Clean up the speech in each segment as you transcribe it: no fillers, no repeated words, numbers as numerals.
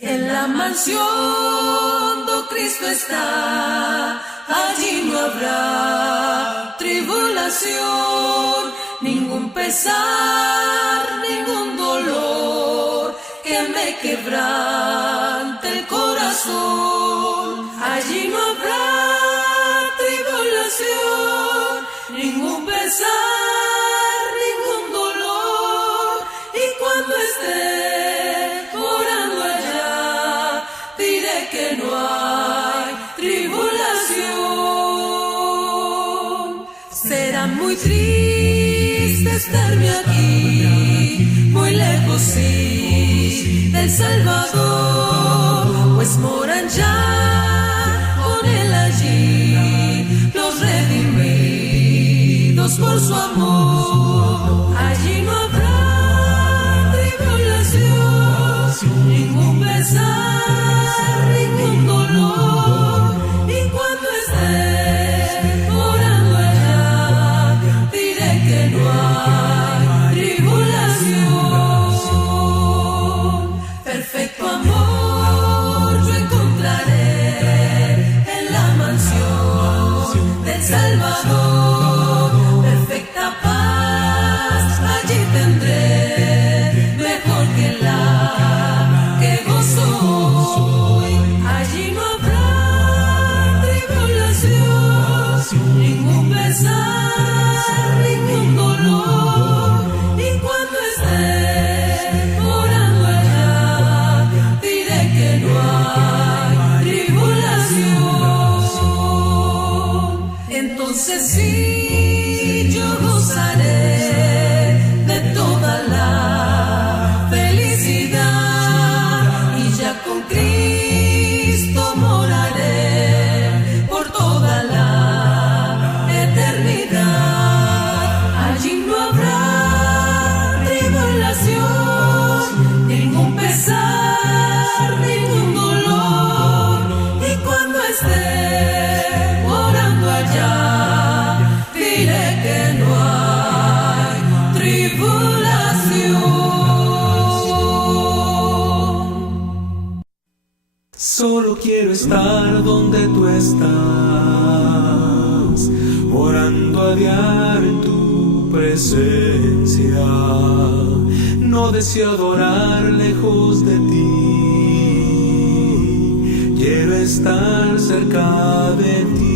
En la mansión do Cristo está, allí no habrá tribulación, ningún pesar, ningún dolor que me quebrante el corazón. Allí no habrá tribulación, ningún pesar, ningún dolor, y cuando esté que no hay tribulación. Será muy triste estarme aquí, muy lejos sí del Salvador, pues moran ya con él allí los redimidos por su amor. Allí no habrá tribulación, ningún pesar, ningún dolor, y cuando esté orando allá, diré que no hay tribulación. Perfecto amor yo encontraré en la mansión del Salvador, perfecta paz allí tendré, mejor que la que gozo. Allí no habrá tribulación, ningún pesar, ningún dolor, y cuando esté orando allá, diré que no hay tribulación. Entonces sí, yo gozaré de toda la felicidad, y ya con Cristo moraré por toda la eternidad. Allí no habrá tribulación, ningún pesar, ningún dolor, y cuando esté orando allá, diré que no hay tribulación. Solo quiero estar donde tú estás, orando a diario en tu presencia. No deseo adorar lejos de ti, quiero estar cerca de ti.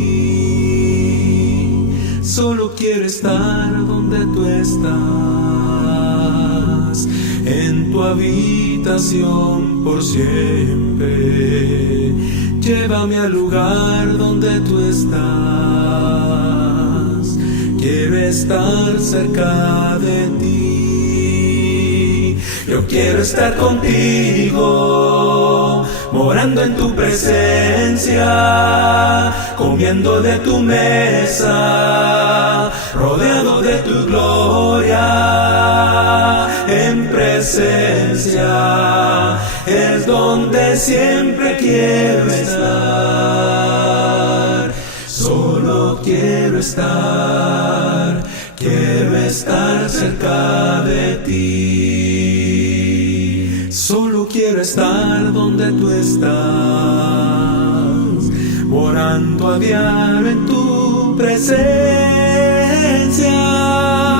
Solo quiero estar donde tú estás, en tu habitación por siempre. Llévame al lugar donde tú estás, quiero estar cerca de ti. Yo quiero estar contigo, morando en tu presencia, comiendo de tu mesa, rodeado de tu gloria. En presencia es donde siempre quiero estar. Solo quiero estar cerca de ti. Solo quiero estar donde tú estás, morando a diario en tu presencia.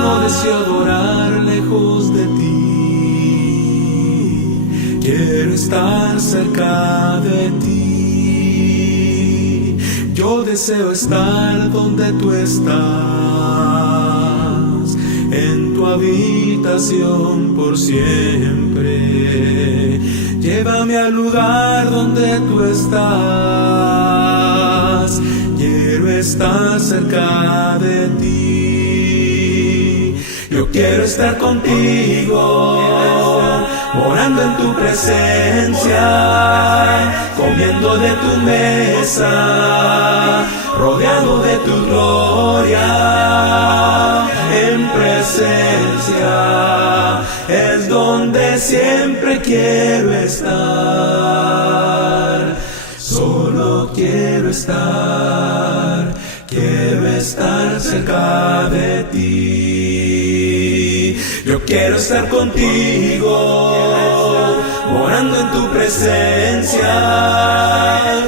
No deseo adorar lejos de ti, quiero estar cerca de ti. Yo deseo estar donde tú estás, en tu habitación por siempre. Llévame al lugar donde tú estás, quiero estar cerca de ti. Yo quiero estar contigo, morando en tu presencia, comiendo de tu mesa, rodeado de tu gloria. En presencia es donde siempre quiero estar. Solo quiero estar cerca de ti. Yo quiero estar contigo, morando en tu presencia,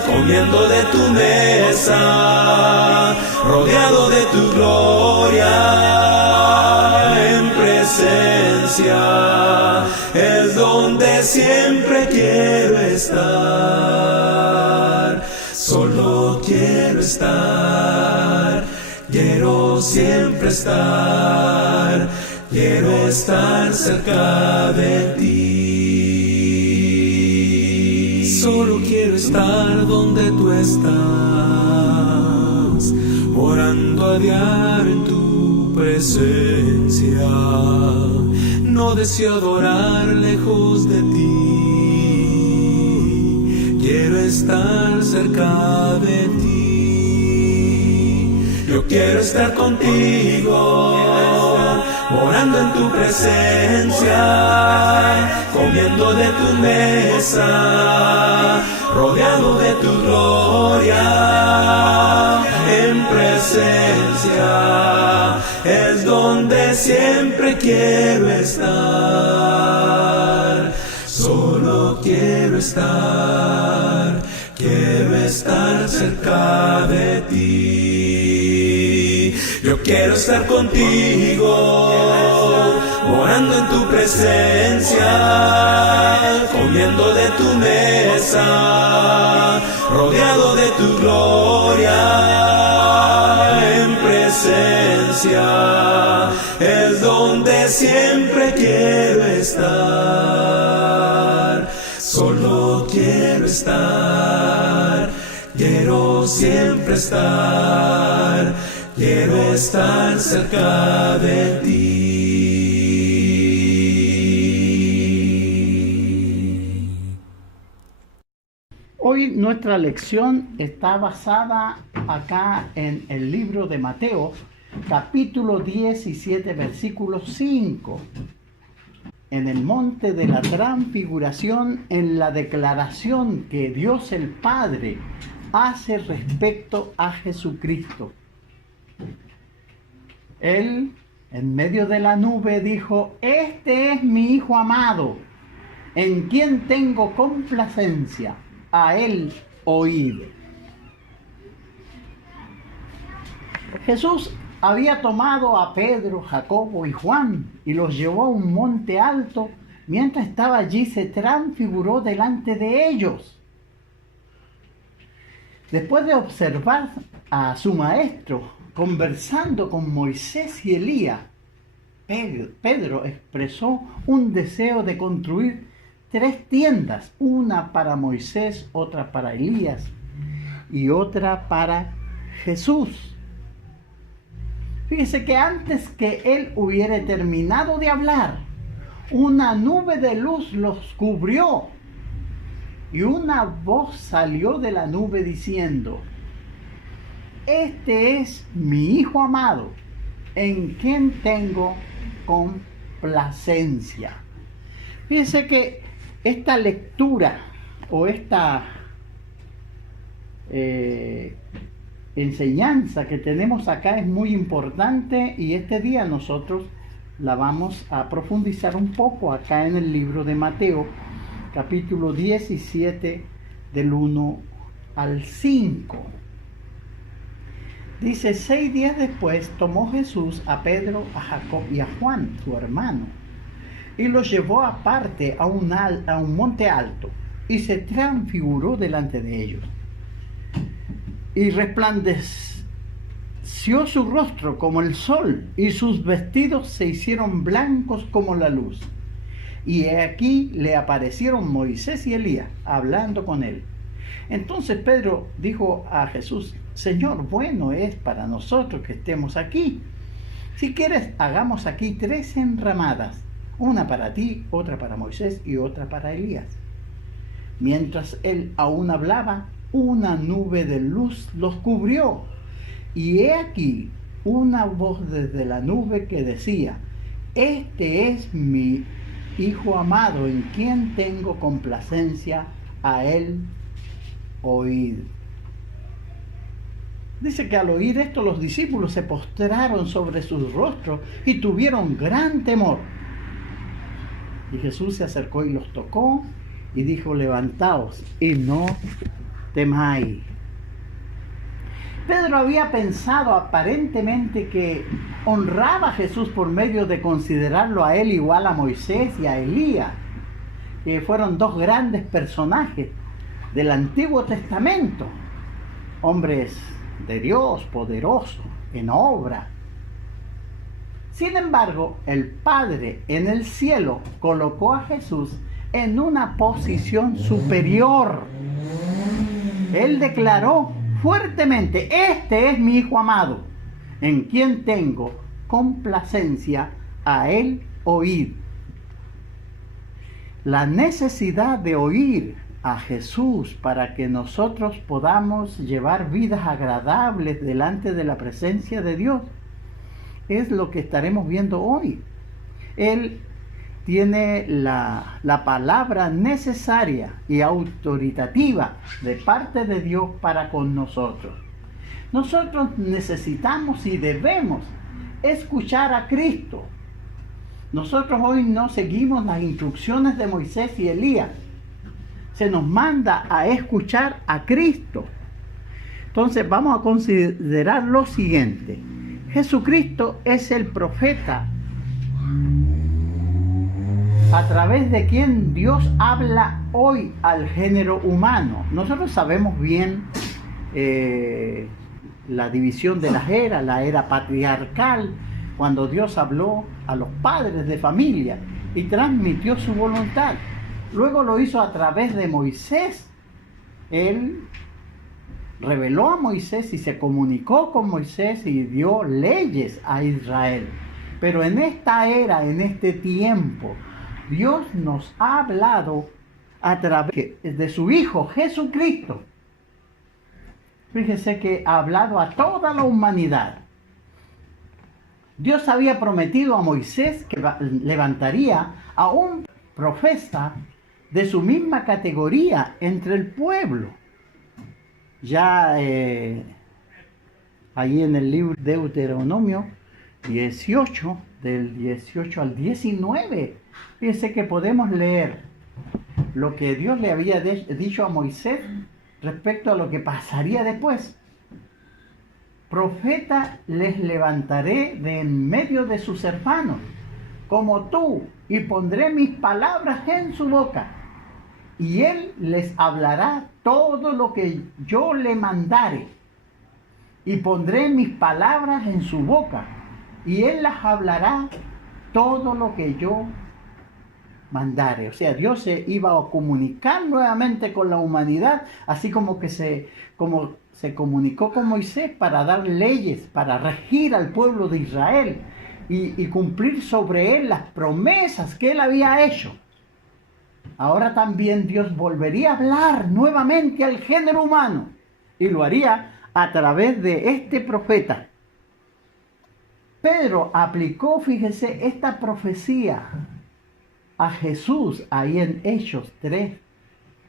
comiendo de tu mesa, rodeado de tu gloria, en presencia, es donde siempre quiero estar. Solo quiero estar, quiero siempre estar, quiero estar cerca de ti. Solo quiero estar donde tú estás, morando a diario en tu presencia. No deseo adorar lejos de ti, quiero estar cerca de ti. Yo quiero estar contigo, morando en tu presencia, comiendo de tu mesa, rodeado de tu gloria, en presencia, es donde siempre quiero estar. Solo quiero estar cerca de ti. Yo quiero estar contigo, morando en tu presencia, comiendo de tu mesa, rodeado de tu gloria, en presencia, es donde siempre quiero estar. Solo quiero estar, quiero siempre estar, quiero estar cerca de ti. Hoy nuestra lección está basada acá en el libro de Mateo, capítulo 17, versículo 5. En el monte de la transfiguración, en la declaración que Dios el Padre hace respecto a Jesucristo. Él, en medio de la nube, dijo: este es mi Hijo amado, en quien tengo complacencia, a él oíd. Jesús había tomado a Pedro, Jacobo y Juan y los llevó a un monte alto. Mientras estaba allí, se transfiguró delante de ellos. Después de observar a su maestro conversando con Moisés y Elías, Pedro expresó un deseo de construir 3 tiendas, una para Moisés, otra para Elías y otra para Jesús. Fíjese que antes que él hubiera terminado de hablar, una nube de luz los cubrió y una voz salió de la nube diciendo: este es mi Hijo amado, en quien tengo complacencia. Fíjese que esta lectura o esta enseñanza que tenemos acá es muy importante, y este día nosotros la vamos a profundizar un poco acá en el libro de Mateo, capítulo 17, del 1 al 5. Dice: 6 días después tomó Jesús a Pedro, a Jacob y a Juan, su hermano, y los llevó aparte a un monte alto, y se transfiguró delante de ellos. Y resplandeció su rostro como el sol, y sus vestidos se hicieron blancos como la luz. Y he aquí le aparecieron Moisés y Elías hablando con él. Entonces Pedro dijo a Jesús: Señor, bueno es para nosotros que estemos aquí. Si quieres, hagamos aquí 3 enramadas, una para ti, otra para Moisés y otra para Elías. Mientras él aún hablaba, una nube de luz los cubrió, y he aquí una voz desde la nube que decía: este es mi Hijo amado, en quien tengo complacencia, a él oíd. Dice que al oír esto, los discípulos se postraron sobre sus rostros y tuvieron gran temor. Y Jesús se acercó y los tocó y dijo: levantaos y no temáis. Pedro había pensado aparentemente que honraba a Jesús por medio de considerarlo a él igual a Moisés y a Elías, que fueron dos grandes personajes del Antiguo Testamento, hombres de Dios, poderosos en obra. Sin embargo, el Padre en el cielo colocó a Jesús en una posición superior. Él declaró fuertemente: este es mi Hijo amado, en quien tengo complacencia, a él oíd. La necesidad de oír a Jesús para que nosotros podamos llevar vidas agradables delante de la presencia de Dios es lo que estaremos viendo hoy. Él tiene la palabra necesaria y autoritativa de parte de Dios para con nosotros. Nosotros necesitamos y debemos escuchar a Cristo. Nosotros hoy no seguimos las instrucciones de Moisés y Elías. Se nos manda a escuchar a Cristo. Entonces vamos a considerar lo siguiente. Jesucristo es el profeta a través de quien Dios habla hoy al género humano. Nosotros sabemos bien la división de las eras, la era patriarcal, cuando Dios habló a los padres de familia y transmitió su voluntad. Luego lo hizo a través de Moisés. Él reveló a Moisés y se comunicó con Moisés y dio leyes a Israel. Pero en esta era, en este tiempo, Dios nos ha hablado a través de su Hijo Jesucristo. Fíjese que ha hablado a toda la humanidad. Dios había prometido a Moisés que levantaría a un profeta de su misma categoría entre el pueblo. Ya ahí en el libro de Deuteronomio 18, del 18 al 19, fíjese que podemos leer lo que Dios le había dicho a Moisés respecto a lo que pasaría después. Profeta les levantaré de en medio de sus hermanos, como tú, y pondré mis palabras en su boca, y él les hablará todo lo que yo le mandare, y pondré mis palabras en su boca, y él las hablará todo lo que yo mandare. O sea, Dios se iba a comunicar nuevamente con la humanidad, así como se comunicó con Moisés para dar leyes, para regir al pueblo de Israel y cumplir sobre él las promesas que él había hecho. Ahora también Dios volvería a hablar nuevamente al género humano y lo haría a través de este profeta. Pedro aplicó, fíjese, esta profecía a Jesús ahí en Hechos 3,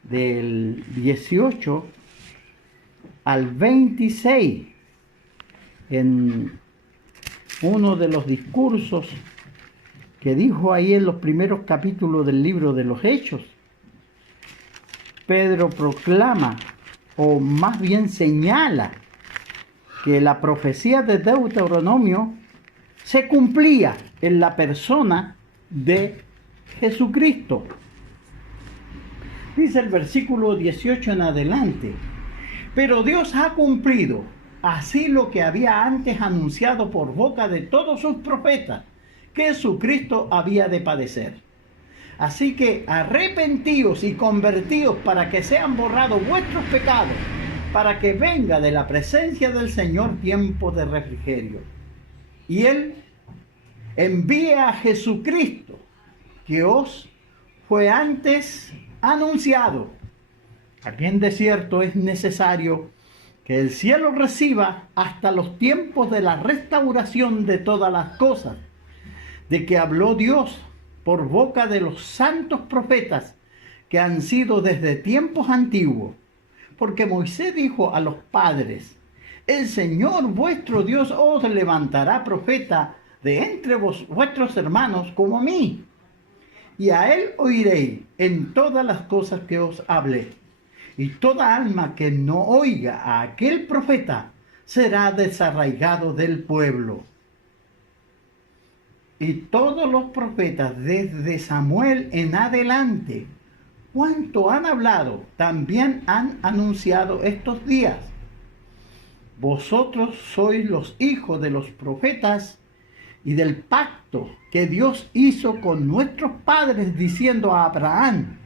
del 18 al 26, en uno de los discursos que dijo ahí en los primeros capítulos del libro de los Hechos. Pedro proclama, o más bien señala, que la profecía de Deuteronomio se cumplía en la persona de Jesucristo. Dice el versículo 18 en adelante: pero Dios ha cumplido así lo que había antes anunciado por boca de todos sus profetas, que Jesucristo había de padecer. Así que arrepentíos y convertíos para que sean borrados vuestros pecados, para que venga de la presencia del Señor tiempo de refrigerio. Y Él envíe a Jesucristo, que os fue antes anunciado, a quien de cierto es necesario que el cielo reciba hasta los tiempos de la restauración de todas las cosas, de que habló Dios por boca de los santos profetas que han sido desde tiempos antiguos. Porque Moisés dijo a los padres: el Señor vuestro Dios os levantará profeta de entre vuestros hermanos como a mí. y a él oiréis en todas las cosas que os hablé. Y toda alma que no oiga a aquel profeta será desarraigado del pueblo. Y todos los profetas desde Samuel en adelante, cuanto han hablado, también han anunciado estos días. Vosotros sois los hijos de los profetas y del pacto que Dios hizo con nuestros padres, diciendo a Abraham: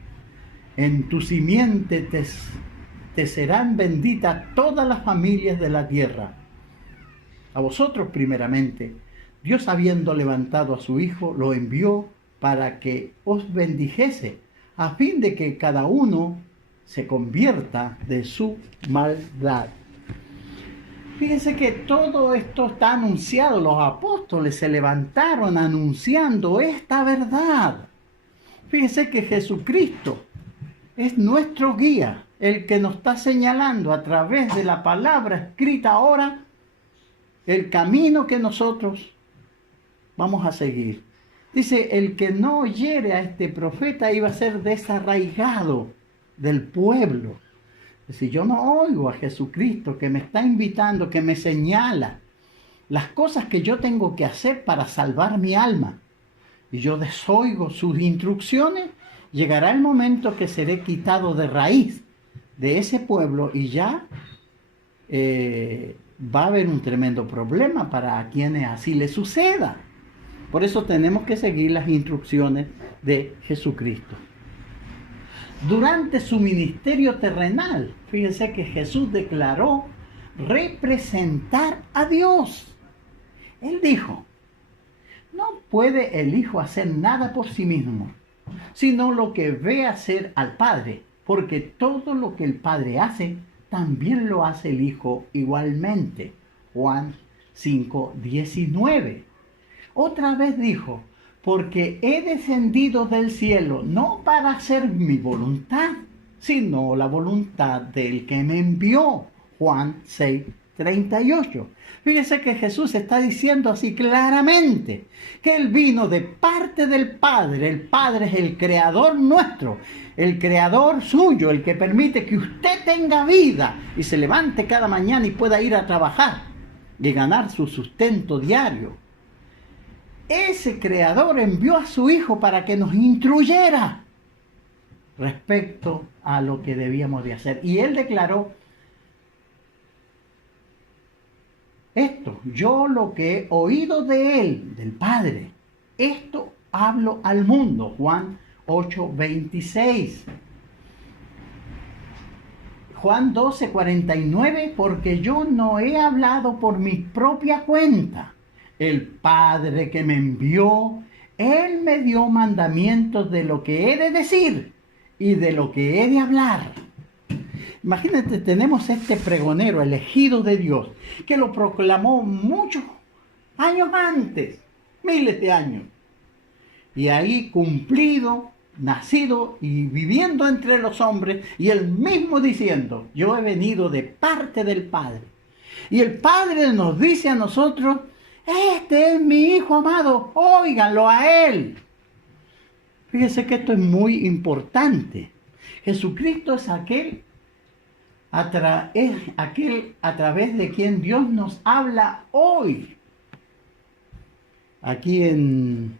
en tu simiente te serán benditas todas las familias de la tierra. A vosotros primeramente, Dios, habiendo levantado a su Hijo, lo envió para que os bendijese, a fin de que cada uno se convierta de su maldad. Fíjense que todo esto está anunciado. Los apóstoles se levantaron anunciando esta verdad. Fíjense que Jesucristo es nuestro guía, el que nos está señalando a través de la palabra escrita ahora el camino que nosotros vamos a seguir. Dice, el que no oyere a este profeta iba a ser desarraigado del pueblo. Si yo no oigo a Jesucristo que me está invitando, que me señala las cosas que yo tengo que hacer para salvar mi alma, y yo desoigo sus instrucciones, llegará el momento que seré quitado de raíz de ese pueblo y ya va a haber un tremendo problema para quienes así les suceda. Por eso tenemos que seguir las instrucciones de Jesucristo. Durante su ministerio terrenal, fíjense que Jesús declaró representar a Dios. Él dijo, no puede el Hijo hacer nada por sí mismo, sino lo que ve hacer al Padre, porque todo lo que el Padre hace, también lo hace el Hijo igualmente. Juan 5:19. Otra vez dijo, porque he descendido del cielo no para hacer mi voluntad, sino la voluntad del que me envió. Juan 6:38. Fíjese que Jesús está diciendo así claramente que Él vino de parte del Padre. El Padre es el creador nuestro, el creador suyo, el que permite que usted tenga vida y se levante cada mañana y pueda ir a trabajar y ganar su sustento diario. Ese creador envió a su Hijo para que nos instruyera respecto a lo que debíamos de hacer. Y Él declaró esto: yo lo que he oído de Él, del Padre, esto hablo al mundo. Juan 8:26. Juan 12:49, porque yo no he hablado por mi propia cuenta. El Padre que me envió, Él me dio mandamientos de lo que he de decir y de lo que he de hablar. Imagínate, tenemos este pregonero elegido de Dios, que lo proclamó muchos años antes, miles de años. Y ahí cumplido, nacido y viviendo entre los hombres, y él mismo diciendo, yo he venido de parte del Padre. Y el Padre nos dice a nosotros, este es mi Hijo amado, óiganlo a Él. Fíjense que esto es muy importante. Jesucristo es aquel a través de quien Dios nos habla hoy. Aquí en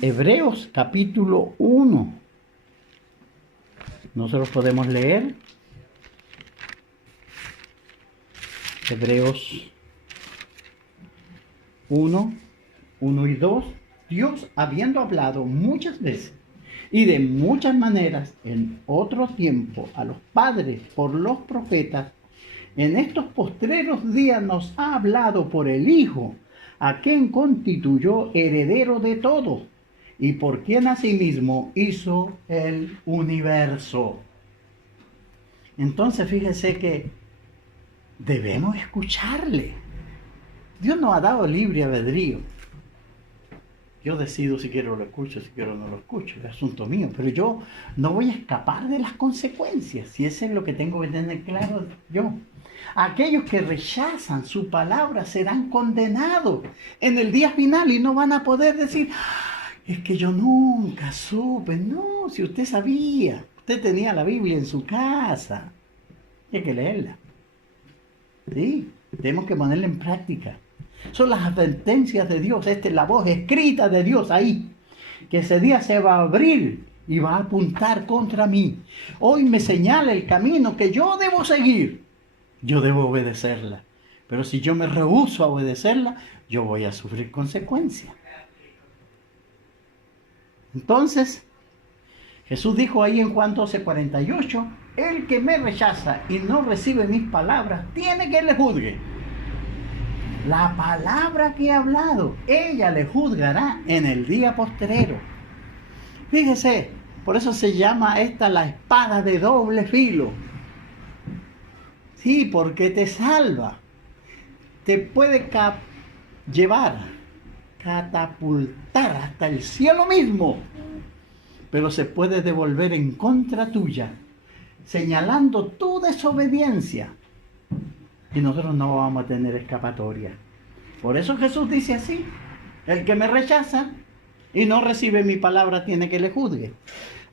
Hebreos capítulo 1. Nosotros podemos leer Hebreos 1 y 2. Dios, habiendo hablado muchas veces y de muchas maneras en otro tiempo a los padres por los profetas, en estos postreros días nos ha hablado por el Hijo, a quien constituyó heredero de todo y por quien asimismo hizo el universo. Entonces fíjese que debemos escucharle. Dios nos ha dado libre albedrío. Yo decido si quiero lo escucho, si quiero no lo escucho, es asunto mío, pero yo no voy a escapar de las consecuencias, si eso es lo que tengo que tener claro yo. Aquellos que rechazan su palabra serán condenados en el día final y no van a poder decir, es que yo nunca supe. No, si usted sabía, usted tenía la Biblia en su casa. Y hay que leerla. Sí, tenemos que ponerla en práctica. Son las advertencias de Dios. Esta es la voz escrita de Dios ahí. Que ese día se va a abrir y va a apuntar contra mí. Hoy me señala el camino que yo debo seguir. Yo debo obedecerla. Pero si yo me rehúso a obedecerla, yo voy a sufrir consecuencias. Entonces, Jesús dijo ahí en Juan 12:48, el que me rechaza y no recibe mis palabras, tiene que le juzgue. La palabra que he hablado, ella le juzgará en el día postrero. Fíjese, por eso se llama esta la espada de doble filo. Sí, porque te salva. Te puede llevar, catapultar hasta el cielo mismo. Pero se puede devolver en contra tuya, señalando tu desobediencia. Y nosotros no vamos a tener escapatoria. Por eso Jesús dice así, el que me rechaza y no recibe mi palabra tiene que le juzgue.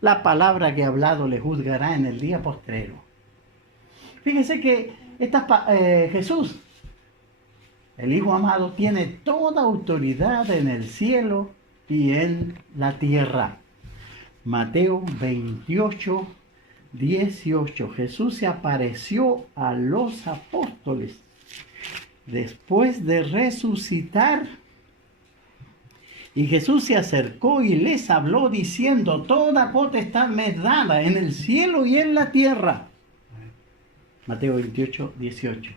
La palabra que he hablado le juzgará en el día postrero. Fíjese que Jesús, el Hijo amado, tiene toda autoridad en el cielo y en la tierra. Mateo 28:18. Jesús se apareció a los apóstoles después de resucitar. Y Jesús se acercó y les habló diciendo, toda potestad me es dada en el cielo y en la tierra. Mateo 28:18.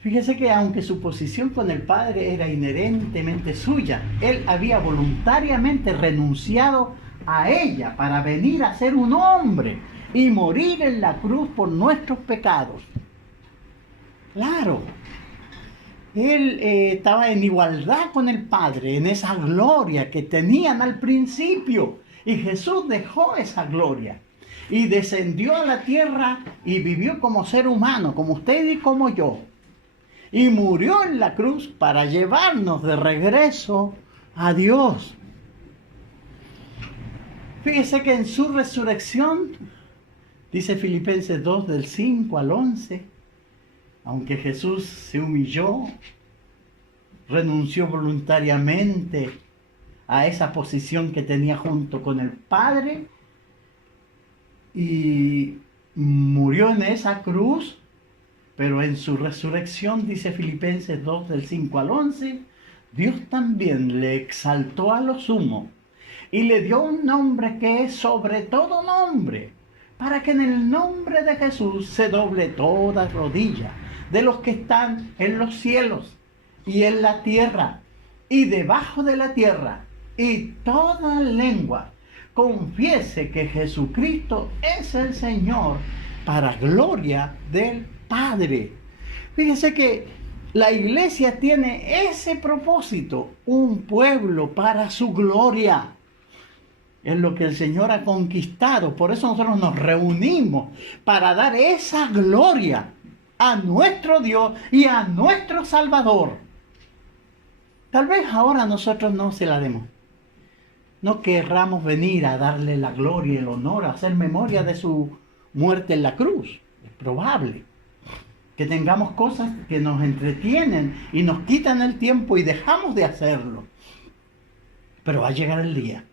Fíjese que aunque su posición con el Padre era inherentemente suya, él había voluntariamente renunciado a ella para venir a ser un hombre y morir en la cruz por nuestros pecados. Claro, él estaba en igualdad con el Padre, en esa gloria que tenían al principio. Y Jesús dejó esa gloria y descendió a la tierra y vivió como ser humano, como usted y como yo. Y murió en la cruz para llevarnos de regreso a Dios. Fíjese que en su resurrección, dice Filipenses 2 del 5 al 11, aunque Jesús se humilló, renunció voluntariamente a esa posición que tenía junto con el Padre y murió en esa cruz, pero en su resurrección, dice Filipenses 2 del 5 al 11, Dios también le exaltó a lo sumo y le dio un nombre que es sobre todo nombre, para que en el nombre de Jesús se doble toda rodilla de los que están en los cielos y en la tierra y debajo de la tierra, y toda lengua confiese que Jesucristo es el Señor, para gloria del Padre. Fíjese que la iglesia tiene ese propósito, un pueblo para su gloria. Es lo que el Señor ha conquistado. Por eso nosotros nos reunimos para dar esa gloria a nuestro Dios y a nuestro Salvador. Tal vez ahora nosotros no se la demos. No querramos venir a darle la gloria y el honor, a hacer memoria de su muerte en la cruz. Es probable que tengamos cosas que nos entretienen y nos quitan el tiempo y dejamos de hacerlo. Pero va a llegar el día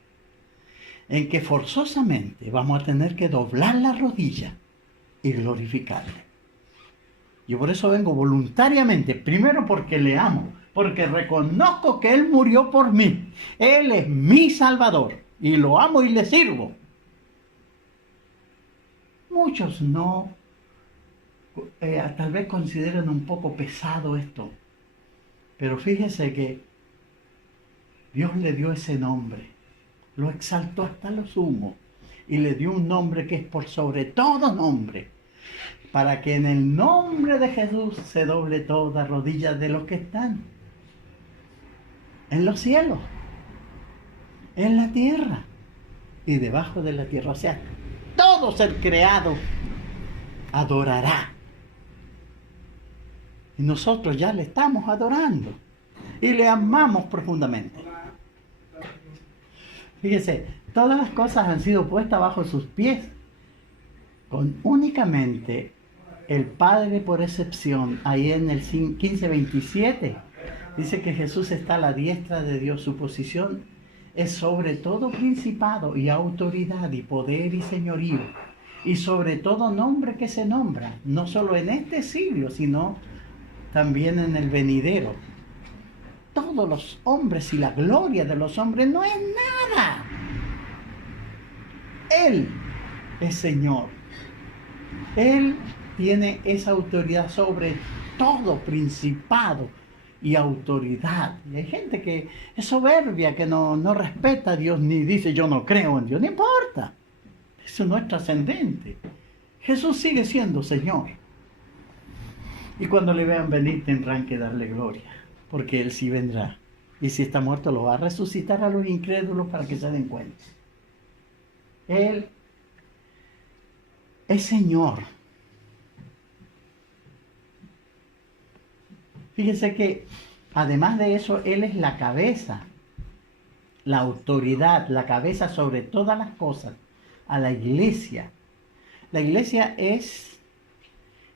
en que forzosamente vamos a tener que doblar la rodilla y glorificarle. Yo por eso vengo voluntariamente, primero porque le amo, porque reconozco que Él murió por mí. Él es mi Salvador y lo amo y le sirvo. Muchos no, tal vez consideren un poco pesado esto, pero fíjese que Dios le dio ese nombre, lo exaltó hasta lo sumo y le dio un nombre que es por sobre todo nombre, para que en el nombre de Jesús se doble toda rodilla de los que están en los cielos, en la tierra y debajo de la tierra. O sea, todo ser creado adorará. Y nosotros ya le estamos adorando y le amamos profundamente. Fíjese, todas las cosas han sido puestas bajo sus pies, con únicamente el Padre por excepción. Ahí en el 15:27 dice que Jesús está a la diestra de Dios. Su posición es sobre todo principado y autoridad y poder y señorío, y sobre todo nombre que se nombra, no solo en este siglo, sino también en el venidero. Todos los hombres y la gloria de los hombres no es nada. Él es Señor. Él tiene esa autoridad sobre todo principado y autoridad. Y hay gente que es soberbia, que no respeta a Dios, ni dice yo no creo en Dios. No importa. Eso no es trascendente. Jesús sigue siendo Señor. Y cuando le vean venir tendrán que darle gloria, porque Él sí vendrá. Y si está muerto lo va a resucitar a los incrédulos para que se den cuenta. Él es Señor. Fíjense que además de eso, Él es la cabeza, la autoridad, la cabeza sobre todas las cosas, a la iglesia. La iglesia es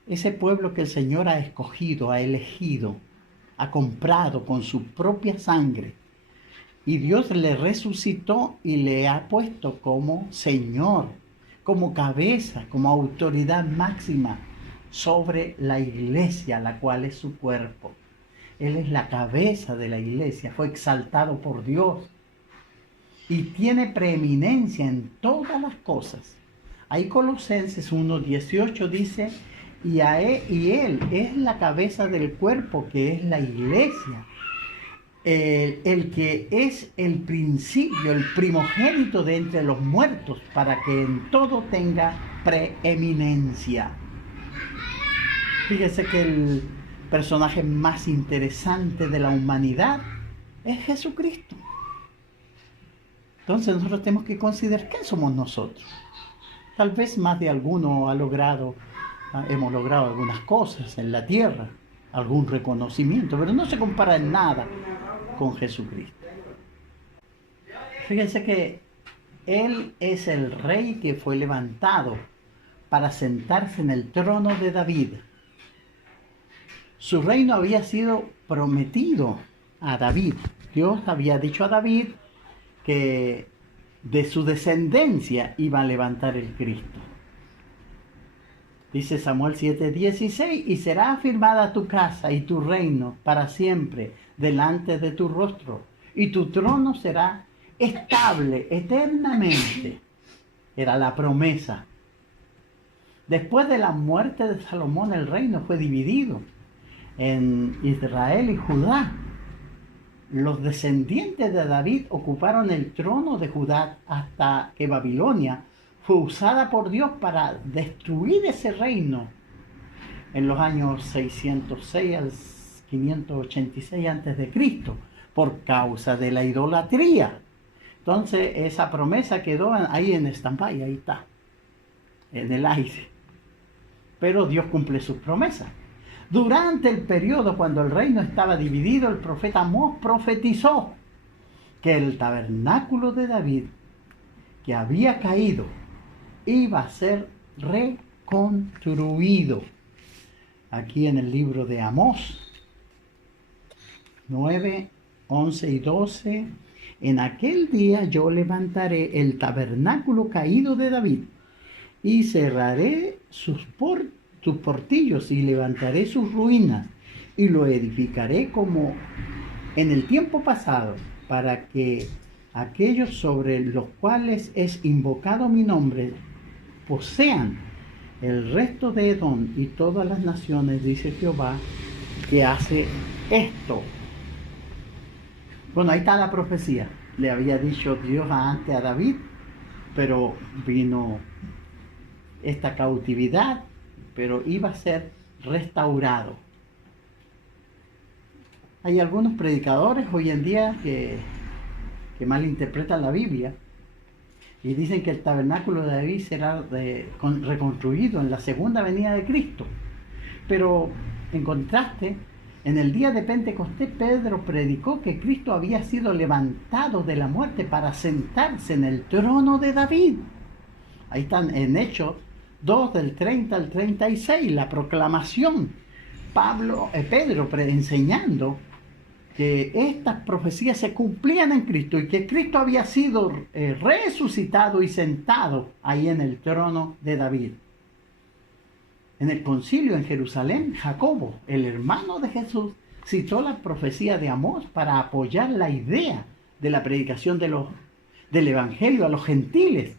ese pueblo que el Señor ha escogido, ha elegido, ha comprado con su propia sangre. Y Dios le resucitó y le ha puesto como Señor, como cabeza, como autoridad máxima sobre la iglesia, la cual es su cuerpo. Él es la cabeza de la iglesia, fue exaltado por Dios y tiene preeminencia en todas las cosas. Ahí Colosenses 1:18 dice, y Él es la cabeza del cuerpo, que es la iglesia, el que es el principio, el primogénito de entre los muertos, para que en todo tenga preeminencia. Fíjese que el personaje más interesante de la humanidad es Jesucristo. Entonces nosotros tenemos que considerar quién somos nosotros. Tal vez más de alguno hemos logrado algunas cosas en la tierra, algún reconocimiento, pero no se compara en nada con Jesucristo. Fíjense que Él es el rey que fue levantado para sentarse en el trono de David. Su reino había sido prometido a David. Dios había dicho a David que de su descendencia iba a levantar el Cristo. Dice Samuel 7:16, y será afirmada tu casa y tu reino para siempre delante de tu rostro, y tu trono será estable eternamente. Era la promesa. Después de la muerte de Salomón, el reino fue dividido en Israel y Judá. Los descendientes de David ocuparon el trono de Judá hasta que Babilonia fue usada por Dios para destruir ese reino en los años 606 al 586 a.C. por causa de la idolatría. Entonces esa promesa quedó ahí en stand-by, ahí está, en el aire. Pero Dios cumple sus promesas. Durante el periodo cuando el reino estaba dividido, el profeta Amós profetizó que el tabernáculo de David, que había caído, iba a ser reconstruido. Aquí en el libro de Amós 9, 11 y 12. En aquel día yo levantaré el tabernáculo caído de David y cerraré sus portillos y levantaré sus ruinas y lo edificaré como en el tiempo pasado, para que aquellos sobre los cuales es invocado mi nombre posean el resto de Edom y todas las naciones, dice Jehová, que hace esto. Bueno, ahí está la profecía. Le había dicho Dios antes a David, pero vino esta cautividad, pero iba a ser restaurado. Hay algunos predicadores hoy en día que malinterpretan la Biblia Y dicen que el tabernáculo de David será reconstruido en la segunda venida de Cristo. Pero en contraste, en el día de Pentecostés, Pedro predicó que Cristo había sido levantado de la muerte para sentarse en el trono de David. Ahí están en Hechos 2, del 30 al 36, la proclamación. Pedro enseñando que estas profecías se cumplían en Cristo y que Cristo había sido resucitado y sentado ahí en el trono de David. En el concilio en Jerusalén, Jacobo, el hermano de Jesús, citó la profecía de Amós para apoyar la idea de la predicación del evangelio a los gentiles,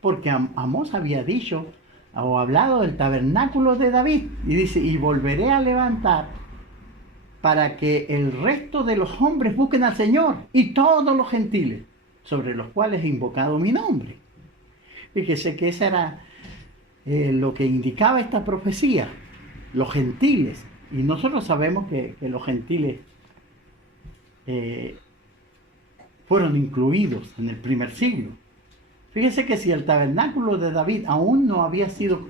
porque Amós había dicho o hablado del tabernáculo de David, y dice: y volveré a levantar para que el resto de los hombres busquen al Señor, y todos los gentiles, sobre los cuales he invocado mi nombre. Fíjese que esa era lo que indicaba esta profecía, los gentiles. Y nosotros sabemos que los gentiles fueron incluidos en el primer siglo. Fíjese que si el tabernáculo de David aún no había sido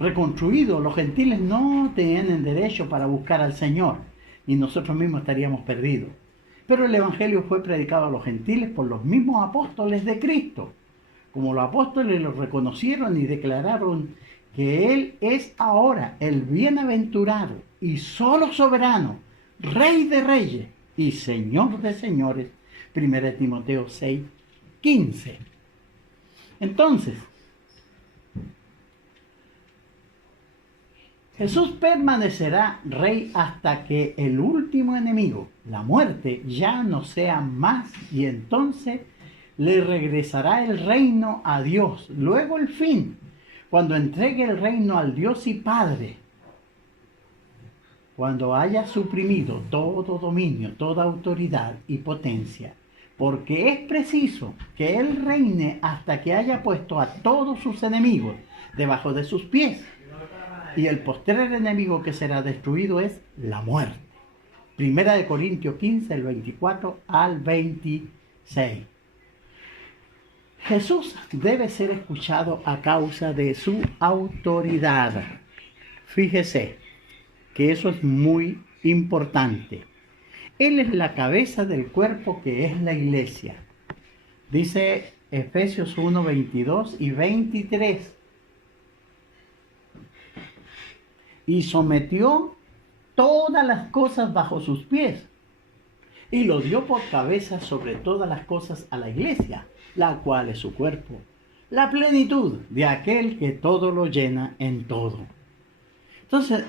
reconstruido, los gentiles no tienen derecho para buscar al Señor, y nosotros mismos estaríamos perdidos. Pero el evangelio fue predicado a los gentiles por los mismos apóstoles de Cristo. Como los apóstoles lo reconocieron y declararon que Él es ahora el bienaventurado y solo soberano, Rey de reyes y Señor de señores. 1 Timoteo 6, 15. Entonces, Jesús permanecerá rey hasta que el último enemigo, la muerte, ya no sea más, y entonces le regresará el reino a Dios. Luego el fin, cuando entregue el reino al Dios y Padre, cuando haya suprimido todo dominio, toda autoridad y potencia, porque es preciso que Él reine hasta que haya puesto a todos sus enemigos debajo de sus pies. Y el postrer enemigo que será destruido es la muerte. 1 Corintios 15, el 24 al 26. Jesús debe ser escuchado a causa de su autoridad. Fíjese que eso es muy importante. Él es la cabeza del cuerpo que es la iglesia. Dice Efesios 1, 22 y 23. Y sometió todas las cosas bajo sus pies, y lo dio por cabeza sobre todas las cosas a la iglesia, la cual es su cuerpo, la plenitud de aquel que todo lo llena en todo. Entonces,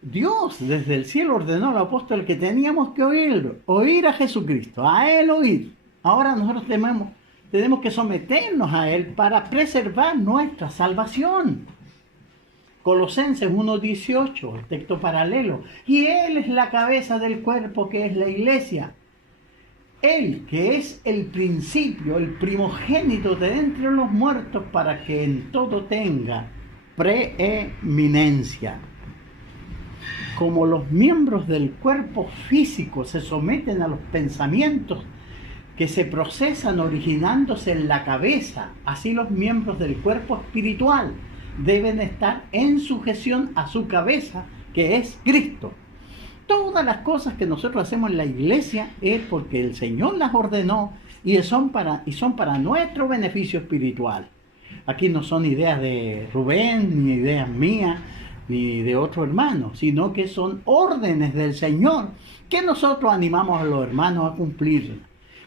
Dios desde el cielo ordenó al apóstol que teníamos que oír a Jesucristo, a Él oír. Ahora nosotros tenemos que someternos a Él para preservar nuestra salvación. Colosenses 1:18, el texto paralelo. Y Él es la cabeza del cuerpo que es la iglesia. Él que es el principio, el primogénito de entre los muertos, para que en todo tenga preeminencia. Como los miembros del cuerpo físico se someten a los pensamientos que se procesan originándose en la cabeza, así los miembros del cuerpo espiritual deben estar en sujeción a su cabeza, que es Cristo. Todas las cosas que nosotros hacemos en la iglesia es porque el Señor las ordenó y son para nuestro beneficio espiritual. Aquí no son ideas de Rubén, ni ideas mías, ni de otro hermano, sino que son órdenes del Señor que nosotros animamos a los hermanos a cumplir.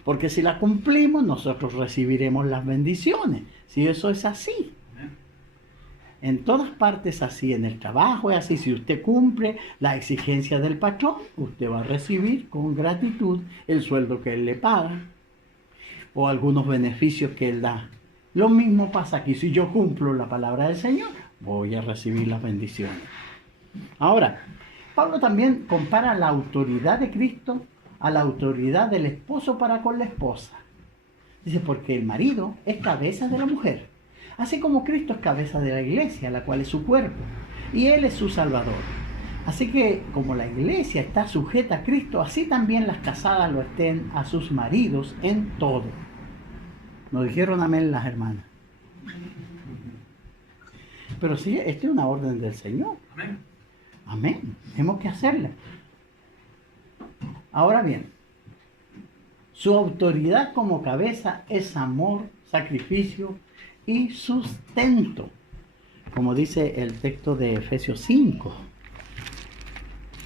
Porque si las cumplimos, nosotros recibiremos las bendiciones. Si eso es así. En todas partes así, en el trabajo es así. Si usted cumple las exigencias del patrón, usted va a recibir con gratitud el sueldo que él le paga o algunos beneficios que él da. Lo mismo pasa aquí. Si yo cumplo la palabra del Señor, voy a recibir las bendiciones. Ahora, Pablo también compara la autoridad de Cristo a la autoridad del esposo para con la esposa. Dice, porque el marido es cabeza de la mujer, así como Cristo es cabeza de la iglesia, la cual es su cuerpo, y Él es su Salvador. Así que, como la iglesia está sujeta a Cristo, así también las casadas lo estén a sus maridos en todo. Nos dijeron amén las hermanas. Pero sí, esta es una orden del Señor. Amén. Amén. Tenemos que hacerla. Ahora bien, su autoridad como cabeza es amor, sacrificio y sustento, como dice el texto de Efesios 5,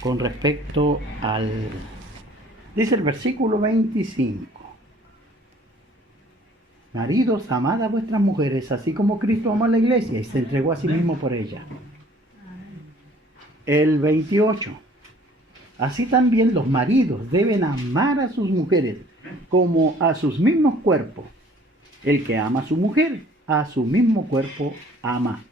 con respecto al... Dice el versículo 25. Maridos, amad a vuestras mujeres, así como Cristo amó a la iglesia y se entregó a sí mismo por ella. El 28. Así también los maridos deben amar a sus mujeres como a sus mismos cuerpos. El que ama a su mujer, a su mismo cuerpo ama.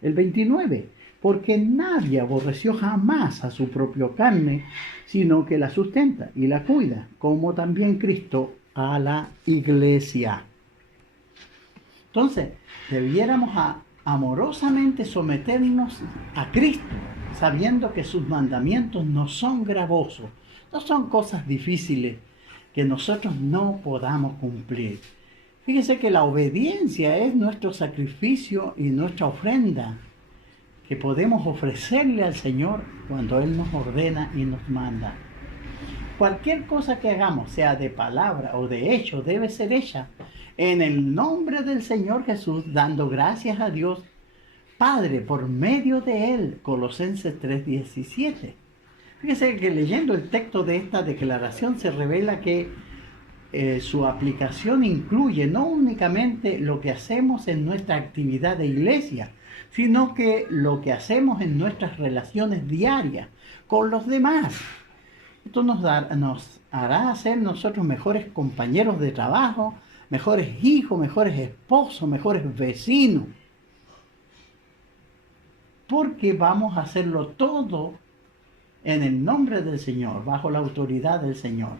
El 29. Porque nadie aborreció jamás a su propia carne, sino que la sustenta y la cuida, como también Cristo a la iglesia. Entonces, debiéramos amorosamente someternos a Cristo, sabiendo que sus mandamientos no son gravosos, no son cosas difíciles que nosotros no podamos cumplir. Fíjese que la obediencia es nuestro sacrificio y nuestra ofrenda que podemos ofrecerle al Señor cuando Él nos ordena y nos manda. Cualquier cosa que hagamos, sea de palabra o de hecho, debe ser hecha en el nombre del Señor Jesús, dando gracias a Dios Padre por medio de Él. Colosenses 3:17. Fíjese que leyendo el texto de esta declaración se revela que su aplicación incluye no únicamente lo que hacemos en nuestra actividad de iglesia, sino que lo que hacemos en nuestras relaciones diarias con los demás. Esto nos hará ser nosotros mejores compañeros de trabajo, mejores hijos, mejores esposos, mejores vecinos. Porque vamos a hacerlo todo en el nombre del Señor, bajo la autoridad del Señor.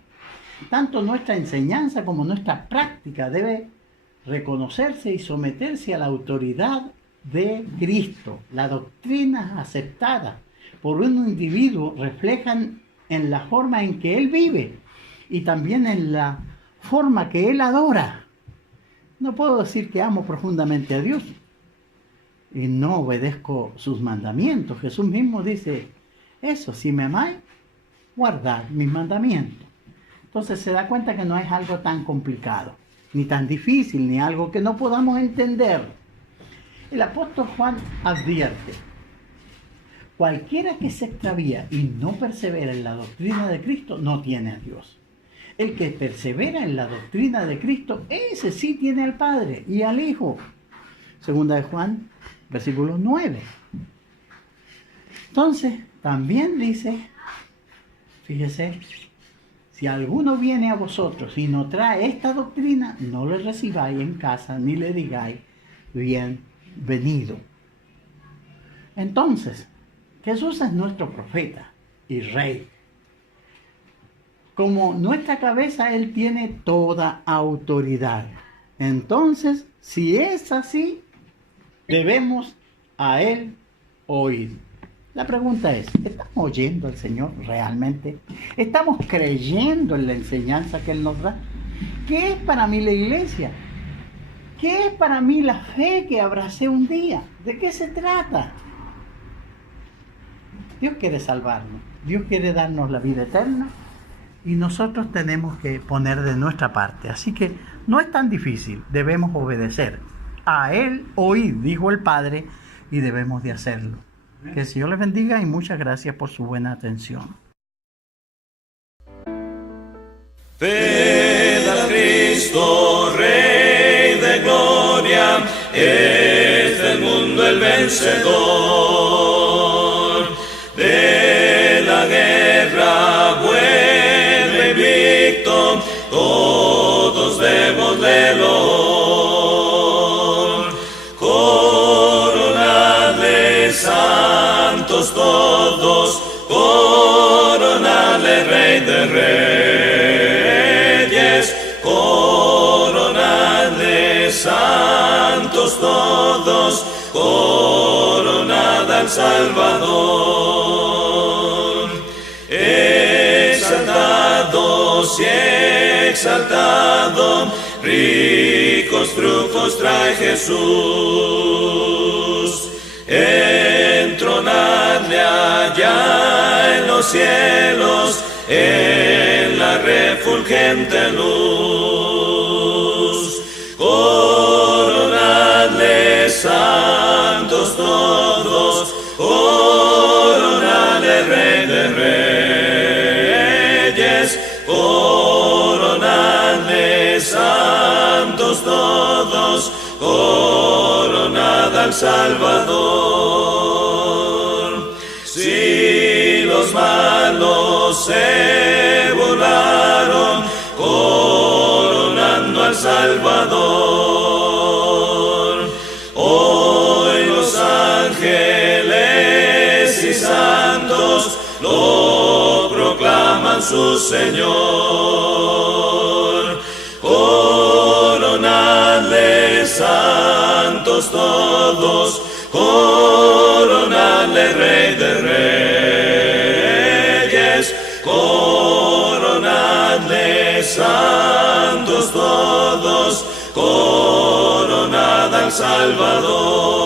Tanto nuestra enseñanza como nuestra práctica debe reconocerse y someterse a la autoridad de Cristo. Las doctrinas aceptadas por un individuo reflejan en la forma en que él vive y también en la forma que él adora. No puedo decir que amo profundamente a Dios y no obedezco sus mandamientos. Jesús mismo dice eso: si me amáis, guardad mis mandamientos. Entonces se da cuenta que no es algo tan complicado, ni tan difícil, ni algo que no podamos entender. El apóstol Juan advierte: cualquiera que se extravía y no persevera en la doctrina de Cristo no tiene a Dios. El que persevera en la doctrina de Cristo, ese sí tiene al Padre y al Hijo. Segunda de Juan, versículo 9. Entonces, también dice, fíjese, si alguno viene a vosotros y no trae esta doctrina, no le recibáis en casa ni le digáis bienvenido. Entonces, Jesús es nuestro profeta y rey. Como nuestra cabeza, Él tiene toda autoridad. Entonces, si es así, debemos a Él oír. La pregunta es, ¿estamos oyendo al Señor realmente? ¿Estamos creyendo en la enseñanza que Él nos da? ¿Qué es para mí la iglesia? ¿Qué es para mí la fe que abracé un día? ¿De qué se trata? Dios quiere salvarnos. Dios quiere darnos la vida eterna. Y nosotros tenemos que poner de nuestra parte. Así que no es tan difícil. Debemos obedecer. A Él oír, dijo el Padre, y debemos de hacerlo. Que el Señor les bendiga y muchas gracias por su buena atención. Ved a Cristo, Rey de gloria, es del mundo el vencedor. De la guerra vuelve invicto, todos démosle el honor. Coronadle santos todos, coronadle Rey de reyes, coronadle santos todos, coronad al Salvador. Exaltados y exaltado, ricos triunfos trae Jesús. Entronadle allá en los cielos, en la refulgente luz. Coronadle santos todos, coronadle Rey de Reyes, coronadle santos todos, coronad al Salvador. Si los malos se burlaron, coronando al Salvador, hoy los ángeles y santos lo proclaman su Señor. Coronadle santos todos, coronadle Rey de Reyes, coronadle santos todos, coronad al Salvador.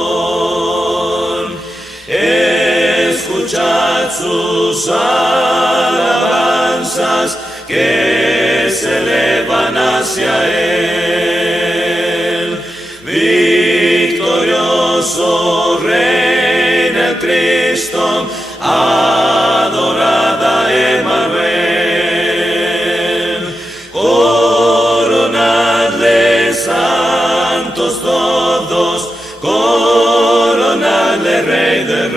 Escuchad sus alabanzas que se elevan hacia Él. Victorioso reina el Cristo, adorada Emmanuel. Coronadle santos todos, coronadle Rey de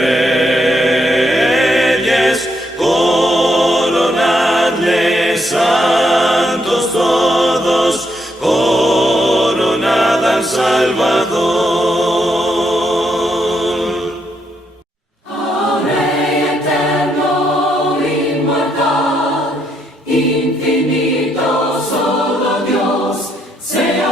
Reyes, coronadle santos todos, coronad al Salvador. Sea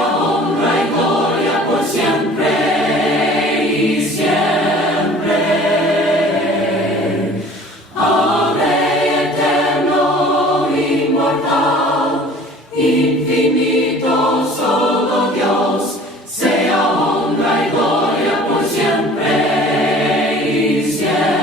honra y gloria por siempre y siempre.